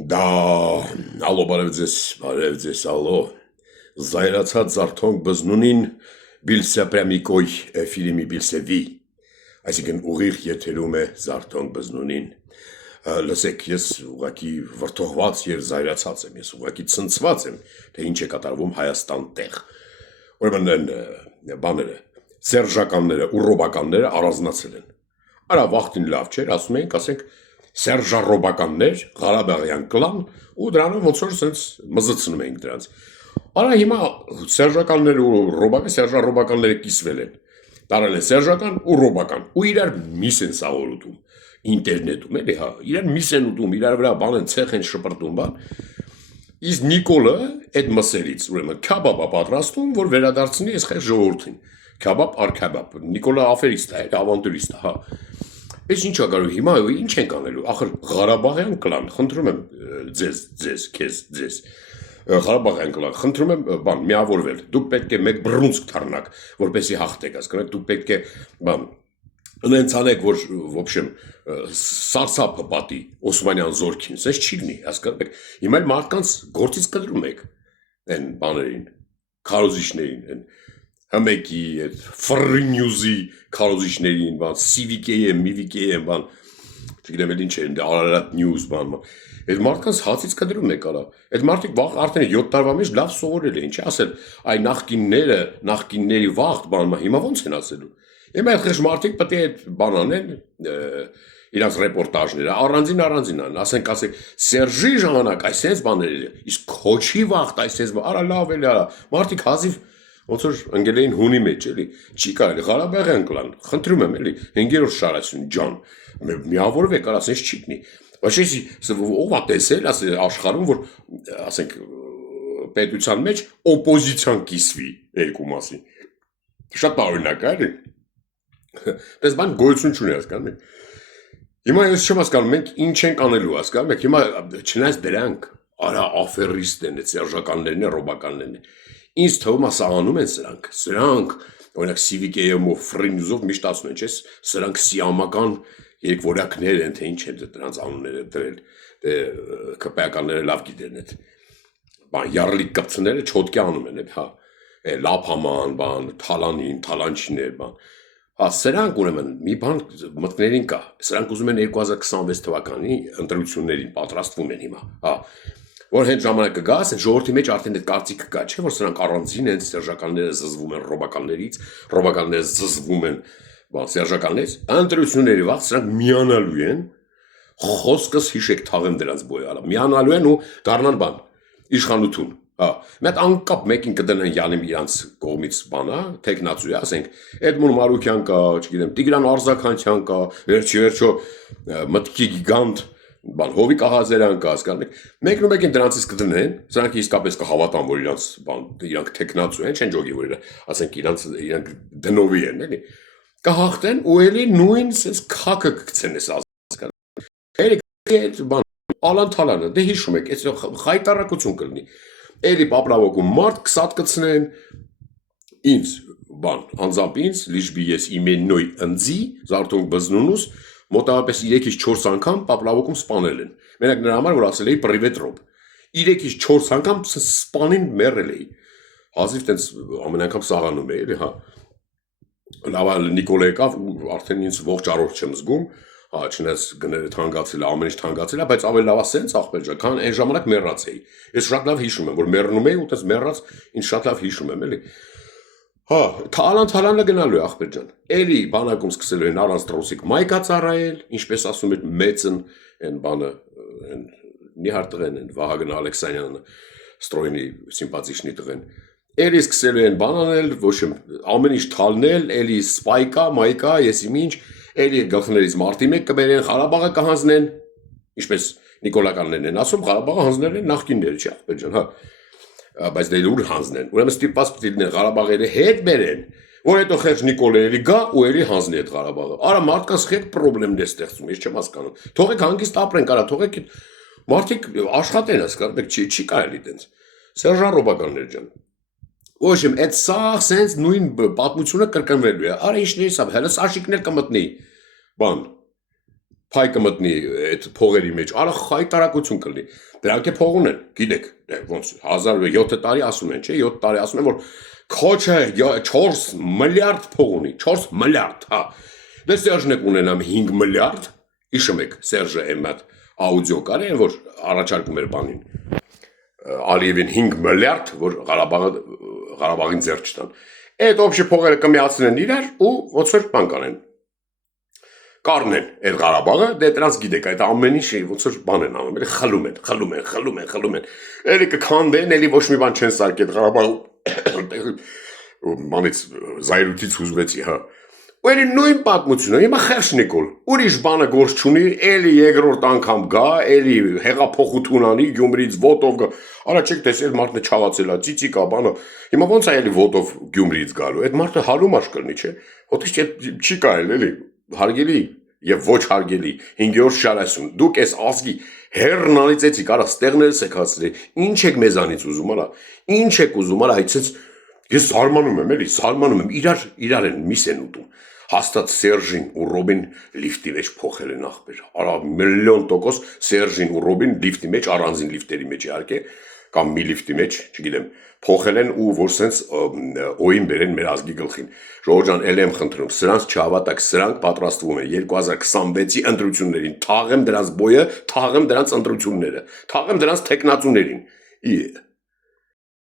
Դա բարև ձեզ, ալո, զայրացած զարթոնք բզնունին բիլսեպրեմիկոյ ֆիլիմի բիլսևի, այսինքն ուղիղ եթերում է զարթոնք բզնունին, լսեք, ես ուղղակի վրդովված և զայրացած եմ, ես ուղղակի ցնցված եմ, թե ինչ է կատարվում Հայաստան տեղ, ուրեմն են բաները, սերժականները ու ռոբականները առանձնացել են, արա վաղտին լավ չէր, ասում ենք, ասենք, սերժառոբականներ, Ղարաբաղյան կլան ու դրանով ոնց որ սենց մզցնում ենք դրանց։ Արա հիմա սերժականները ու սերժառոբականները կիսվել են։ Տարել են սերժական ու ռոբական ու իրար միս են սաղոր ուտում ինտերնետում էլի հա, իրար միս են ուտում, իրար վրա բան են ցեխ են շպրտում բան։ Իսկ Նիկոլը այդ մսերից ուրեմն քաբաբ է պատրաստում, որ վերադարձնի այս խեղ ժողովրդին։ Քաբաբ առ քաբաբ։ Նիկոլը աֆերիստ է, ավանտուրիստ է, հա։ Ես ինչ ակարու հիմա ինչ ենք անելու, ախր Ղարաբաղյան կլան, խնդրում եմ ձեզ, Ղարաբաղյան կլան, խնդրում եմ բան, միավորվել, դուք պետք է մեկ բռունցք թռնաք, որպեսի հաղթեք, հասկանաք, դուք պետք է բան, նենց անեք, որ, в общем, սարսափը պատի Օսմանյան զորքին, սենց չի լինի, հասկանաք, հիմա էլ մարդկանց գործից կտրում եք, են բաներին, քարոզիչներին, Հմեկի, ֆրնյուզի քարոզիչներին, բան, սիվիկեյեմ, միվիկեյեմ, բան, չգիտեմ էլ ինչ է, Արարատ նյուզ, բան, այդ մարդկանց հացից կդրում եք արա, այդ մարդիկ վաղ արդեն 7 տարվա մեջ լավ սովորել են, չի ասել, այ նախկինների վաղտ, բան, հիմա ոնց են ասելու, հիմա այդ խեշ մարդիկ պետք է այդ բան անեն, իրանց ռեպորտաժները, առանձին անեն, ասենք, Սերժի ժամանակ այսենց բաներ, իսկ քոչի վաղտ այսենց, արա լավ էլի արա, մարդիկ հազիվ ոնց որ ընկել էին հունի մեջ, էլի, չի կարելի, Ղարաբաղյան կլան, խնդրում եմ, էլի, 5-րդ շարասյուն ջան, միավորվեք, արա, ասենց չի կնի, բայց ես ով է տեսել, աշխարհում, որ, ասենք, պետության մեջ օպոզիցիան կիսվի երկու մասի, շատ տարօրինակ է, էլի, դες բան գոյություն չունի, հասկանում եք, հիմա ես չեմ հասկանում, մենք ինչ ենք անելու, հասկանում եք, հիմա չնայած դրանք, արա աֆերիստ են, սերժականներն են, ռոբականներն են, ինձ թվում է սահանում են սրանք, օրինակ սիվիկեյով, ֆրինյուզով միշտ ասում են, չէ՞, սրանք սիամական երկվորյակներ են, թե ինչ են դրանց անունները դրել, քպեականները լավ գիտեն այդ, բան, յառլիկ կպցները չոտկի անում են, հա, լափաման, բան, թալանին, թալանչիներ, բան, հա, սրանք ուրեմն մի բան մտքներին կա, սրանք ուզում են 2026 թվականի ընտրություններին պատրաստվում են հիմա, հա, որ հենց ժամանակը գա, ասեն ժողովրդի մեջ արդեն այդ կարծիքը կա, չէ՞ որ սրանք առանձին են, սերժականները զզվում են ռոբականներից, ռոբականները զզվում են սերժականներից, ընտրությունների վաղ սրանք միանալու են, խոսքս հիշեք թաղեմ դրանց բոյալը, միանալու են ու դառնան բան, իշխանություն, հա, մեկ անկապ մեկին կդնեն յանում իրանց կողմից բանա, թեկնածու է, ասենք, Էդմոն Մարուկյան կա, չգիտեմ, Տիգրան Արզականյան կա, վերջո մտքի գիգանտ բան, Հովիկ Աղազարյան կա, հասկանում եք, մեկն ու մեկին դրանցից կդնեն, սրանք իսկապես կհավատան, որ իրանք թեկնածու են, չեն ջոգի, որ ասենք իրանք դնովի են, էլի, կհաղթեն ու էլի նույն սենց քաքը կգցեն ես հասկանում, էլի բան, ալան-թալանը, դե հիշում եք, խայտարակություն կլինի, էլի պապլավոքում մարդ կսատ կցնեն, ինձ, բան, անձամբ ինձ, լիժբի ես իմեննոյ ընձի, զարթոնք բզնունուս, մոտավորապես 3-ից 4 անգամ պապլավոքում սպանել են, մենակ նրա համար, որ ասել էի պրիվետ ռոբ, 3-ից 4 անգամ սպանին մերել էի, հազիվ տենց ամեն անգամ սաղանում էի, հա, լավա Նիկոլը եկավ ու արդեն ինձ ողջ առողջ չեմ զգում, հա, չնայած գները թանկացել է, ամեն ինչ թանկացել է, բայց ավելի լավ է սենց ախպեր ջան, քան այն ժամանակ մեռած էի, ես շատ լավ հիշում եմ, որ մեռնում էի ու տես մեռած, ինձ շատ լավ հիշում եմ, էլի, հա, թալան-թալանը գնալու է ախպեր ջան, էլի բանակում սկսելու են առանց տրոսիկ մայկա ծառայել, ինչպես ասում են մեծն, են բանը, նիհար տղեն են, Վահագն Ալեքսանյանը, Ստրոյնի սիմպաթիչնի տղեն, էլի սկսելու են բան անել, ոչ ամեն ինչ թալնել, էլի սպայկա, մայկա, ես իմ ինչ, էլի գլխներից մարտի մեկ կբերեն, Ղարաբաղը կհանձնեն, ինչպես նիկոլականներն են ասում, Ղարաբաղը հանձնել են նախկինները, չի ախպեր ջան, հա, բայց դե ուր հանձնեն, ուրեմն ստիպված պիտի լինեն Ղարաբաղերը հետ բերեն, որ հետո խեղճ Նիկոլը էլի գա ու էլի հանձնի այդ Ղարաբաղը, արա մարդկանց խեք պրոբլեմներ ստեղծում, ես չեմ հասկանում, թողեք հանգիստ ապրենք, արա թողեք մարդիկ աշխատեն, հասկանում եք, չի կարելի տենց, սերժառոբականներ ջան, ոչ իմ, այդ սաղ սենց նույն պատմությունը կրկնվելու է, արա ինչներից ավ, հելս աշիկներ կմտնի, բան, փայ կմտնի այդ փողերի մեջ, արա խայտարակություն կլինի։ Դրանք է փող ունեն, գիտեք, ոնց 1007 տարի ասում են, չէ, 7 տարի ասում են, որ քոչը 4 միլիարդ փող ունի, 4 միլիարդ, հա։ Դե Սերժն եք ունենամ 5 միլիարդ, հիշում եք Սերժը այն մատ աուդիո կար են, որ առաջարկում էր բանին Ալիևին 5 միլիարդ, որ Ղարաբաղին ձեռք չտան։ Այդ օբշի փողերը կմիացնեն իրար ու ոնց որ բան կանեն։ Կառնեն այդ Ղարաբաղը, դե դրանց գիտեք, այդ ամեն ինչը ոնց որ բան են անում, էլի խլում են։ Էլի կքանդեն, էլի ոչ մի բան չեն սարքի այդ Ղարաբաղը։ Մանից զայրույթից հուզվեցի, հա։ Ու էլի նույն պատմությունը, հիմա խեղճ Նիկոլ, ուրիշ բանը գործ չունի, էլի երկրորդ անգամ գա, էլի հեղափոխություն անի, Գյումրիից ոտով գա։ Արա չեք տեսել մարդը չաղացել է, ծիծիկա բանը։ Հիմա ոնց է էլի ոտով Գյումրիից գալու։ Այդ մարդը հարումար կլինի, չէ։ Ոտիշ չի կարել, էլի։ Հարգելի եւ ոչ հարգելի 5-րդ շարասուն։ Դուք այս ազգի հերնալից եցիք, արա ստեղներս եք հացրել։ Ինչ եք մեզանից ուզում, արա։ Ինչ եք ուզում, արա, այցից ես զարմանում եմ, էլի, զարմանում եմ, իրար են միս են ուտում։ Հաստատ Սերժին ու Ռոբին լիֆտի մեջ փոխել են ախպեր։ Արա 1,000,000% Սերժին ու Ռոբին լիֆտի մեջ, առանձին լիֆտերի մեջ իհարկե, կամ մի լիֆտի մեջ, չգիտեմ, փոխել են ու որ սենց օին բերեն մեր ազգի գլխին։ Ժողովուրդ ջան, ել եմ խնդրում, սրանց չհավատակ, սրանք պատրաստվում են 2026-ի ընտրություններին, թաղեմ դրանց բոյը, թաղեմ դրանց ընտրությունները, թաղեմ դրանց տեխնացուներին։